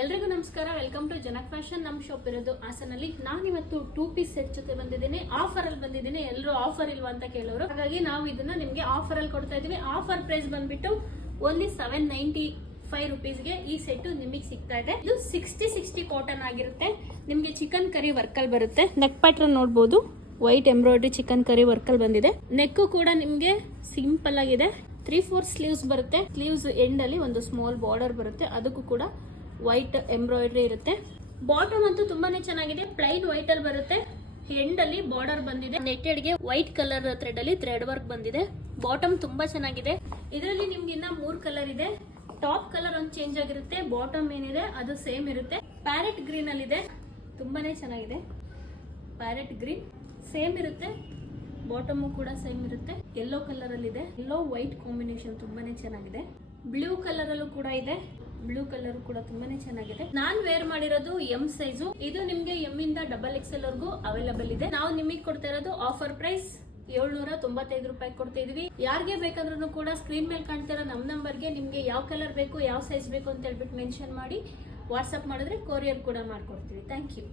ಎಲ್ರಿಗೂ ನಮಸ್ಕಾರ. Welcome to ಜನಕ್ ಫ್ಯಾಷನ್. ನಮ್ಮ ಶಾಪ್ ಇರೋದು ಹಾಸನಲ್ಲಿ. ನಾನಿವತ್ತು 2 ಪೀಸ್ ಸೆಟ್ ಜೊತೆ ಬಂದಿದ್ದೀನಿ. ಆಫರ್ ಅಲ್ಲಿ ಬಂದಿದ್ದೀನಿ. ಎಲ್ಲರೂ ಆಫರ್ ಇಲ್ವಾ ಅಂತ ಕೇಳೋರು, ಹಾಗಾಗಿ ನಾವು ಇದನ್ನ ನಿಮ್ಗೆ ಆಫರ್ ಅಲ್ಲಿ ಕೊಡ್ತಾ ಇದೀವಿ. ಆಫರ್ ಪ್ರೈಸ್ ಬಂದ್ಬಿಟ್ಟು ಓನ್ಲಿ 795 ರುಪೀಸ್ಗೆ ಈ ಸೆಟ್ ನಿಮಗೆ ಸಿಗ್ತಾ ಇದೆ. ಇದು 60 ಕಾಟನ್ ಆಗಿರುತ್ತೆ. ನಿಮ್ಗೆ ಚಿಕನ್ ಕರಿ ವರ್ಕ್ ಅಲ್ಲಿ ಬರುತ್ತೆ. ನೆಕ್ ಪ್ಯಾಟರ್ನ್ ನೋಡಬಹುದು, white embroidery chicken curry work ಅಲ್ಲಿ ಬಂದಿದೆ. ನೆಕ್ ಕೂಡ ನಿಮ್ಗೆ ಸಿಂಪಲ್ ಆಗಿದೆ. 3/4 ಸ್ಲೀವ್ಸ್ ಬರುತ್ತೆ. ಸ್ಲೀವ್ಸ್ ಎಂಡ್ ಅಲ್ಲಿ ಒಂದು ಸ್ಮಾಲ್ ಬಾರ್ಡರ್ ಬರುತ್ತೆ. ಅದಕ್ಕೂ ಕೂಡ ವೈಟ್ ಎಂಬ್ರಾಯ್ಡ್ರಿ ಇರುತ್ತೆ. ಬಾಟಮ್ ಅಂತೂ ತುಂಬಾನೇ ಚೆನ್ನಾಗಿದೆ. ಪ್ಲೈನ್ ವೈಟ್ ಅಲ್ಲಿ ಬರುತ್ತೆ. ಎಂಡ್ ಅಲ್ಲಿ ಬಾರ್ಡರ್ ಬಂದಿದೆ. ನೆಟ್ಟೆಡ್ ಗೆ ವೈಟ್ ಕಲರ್ ಥ್ರೆಡ್ ಅಲ್ಲಿ ಥ್ರೆಡ್ ವರ್ಕ್ ಬಂದಿದೆ. ಬಾಟಮ್ ತುಂಬಾ ಚೆನ್ನಾಗಿದೆ. ಇದರಲ್ಲಿ ನಿಮ್ಗೆ ಇನ್ನ 3 ಕಲರ್ ಇದೆ. ಟಾಪ್ ಕಲರ್ ಒಂದು ಚೇಂಜ್ ಆಗಿರುತ್ತೆ. ಬಾಟಮ್ ಏನಿದೆ ಅದು ಸೇಮ್ ಇರುತ್ತೆ. ಪ್ಯಾರೆಟ್ ಗ್ರೀನ್ ಅಲ್ಲಿ ಇದೆ. ತುಂಬಾನೇ ಚೆನ್ನಾಗಿದೆ. ಪ್ಯಾರೆಟ್ ಗ್ರೀನ್ ಸೇಮ್ ಇರುತ್ತೆ. ಬಾಟಮ್ ಕೂಡ ಸೇಮ್ ಇರುತ್ತೆ. ಯೆಲ್ಲೋ ಕಲರ್ ಅಲ್ಲಿ ಇದೆ. ಯೆಲ್ಲೋ ವೈಟ್ ಕಾಂಬಿನೇಷನ್ ತುಂಬಾನೇ ಚೆನ್ನಾಗಿದೆ. ಬ್ಲೂ ಕಲರ್ ಅಲ್ಲೂ ಕೂಡ ಇದೆ. ಬ್ಲೂ ಕಲರ್ ಕೂಡ ತುಂಬಾನೇ ಚೆನ್ನಾಗಿದೆ. ನಾನ್ ವೇರ್ ಮಾಡಿರೋದು ಎಂ ಸೈಜು. ಇದು ನಿಮ್ಗೆ ಎಂ ಇಂದ XXL ವರ್ಗೂ ಅವೈಲಬಲ್ ಇದೆ. ನಾವು ನಿಮಗೆ ಕೊಡ್ತಾ ಇರೋದು ಆಫರ್ ಪ್ರೈಸ್ 795 ರೂಪಾಯಿ ಕೊಡ್ತಾ ಇದೀವಿ. ಯಾರಿಗೆ ಬೇಕಂದ್ರೂ ಕೂಡ ಸ್ಕ್ರೀನ್ ಮೇಲೆ ಕಾಣ್ತಿರೋ ನಮ್ಮ ನಂಬರ್ಗೆ ನಿಮ್ಗೆ ಯಾವ ಕಲರ್ ಬೇಕು, ಯಾವ ಸೈಜ್ ಬೇಕು ಅಂತ ಹೇಳ್ಬಿಟ್ಟು ಮೆನ್ಷನ್ ಮಾಡಿ ವಾಟ್ಸ್ಆಪ್ ಮಾಡಿದ್ರೆ ಕೊರಿಯರ್ ಕೂಡ ಮಾಡ್ಕೊಡ್ತೀವಿ. Thank you.